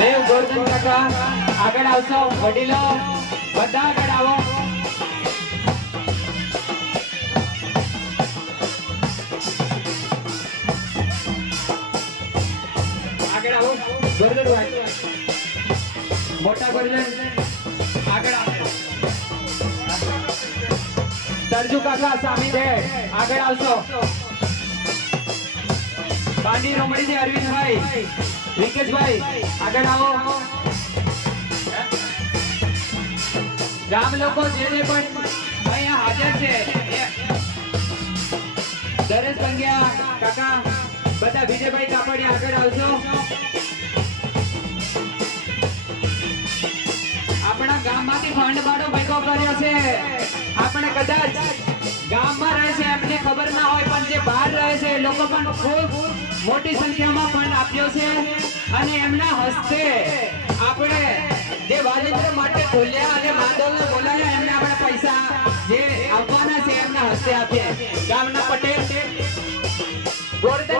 દેવ ગોરધન કાકા આગળ આવશો, વડીલો બધા આગળ આવો। આગળ આવો ગોરધન ભાઈ, મોટા ગોરધન આગળ આવો। સરજુ કાકા સામી દે આગળ આવશો। બાંડી રોમડી થી અરવિંદભાઈ, વિકેશભાઈ આગળ આવો। ગામ લોકો જે પણ અહીંયા હાજર છે, દરેશ પંગ્યા કાકા બધા વિજયભાઈ કાપડિયા આગળ આવશો। આપણા ગામમાંથી ફંડ બાળો ભેગો કર્યો છે। આપણે કદાચ ગામમાં રહે છે એમને ખબર ના હોય, પણ જે બહાર રહે છે એ લોકો પણ ખૂબ મોટી સંખ્યામાં ફંડ આપ્યો છે અને એમના હસ્તે આપણે જે વાજિંત્ર માટે ખોલ્યા અને માધવને બોલાવ્યા, એમને આપણે પૈસા જે આપવાના છે એમના હસ્તે આપીએ। ગામના પટેલ ગોરધન